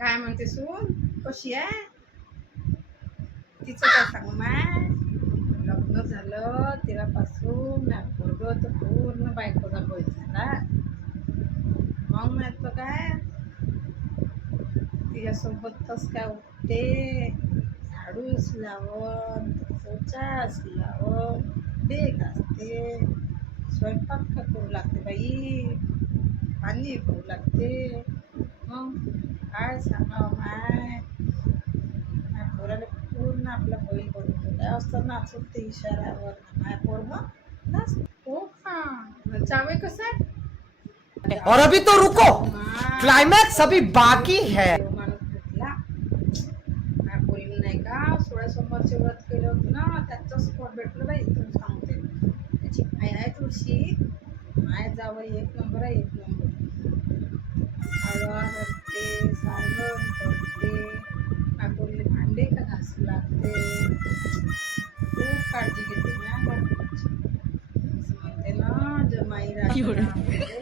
काय म्हणते सून कशी आहे? तिचं काय सांगू माय, लग्न झालं तेव्हापासून पोरगं तर पूर्ण बायकोचा बैल झाला. मग नाही तर काय, तिच्यासोबतच काय उठते, झाडूच लावून पोचाच लावून डे घासते, स्वयंपाक करू लागते बाई, पाणी करू लागते. मग काय सांगावं माय, पोराला पूर्ण आपला बैल बनवून ठेवला असतं. नाचून ते इशाऱ्यावर माय पोरगं नाच. हो का जावे कसं आहे? और अभी तो रुको, क्लाइमैक्स अभी बाकी है. माणूस भेटला पोरीला नाही का, 16 सोमवारचे व्रत केलं होतं ना, त्याचं स्पॉट भेटलं बाई. तुम्ही सांगते त्याची आई आहे तुळशी माय जावं एक नंबर आहे, एक नंबर. हळवा करते, सारवण करते, पोरीला भांडे का घासू लागते, खूप काळजी घेते. असं म्हणते ना जमाई राहते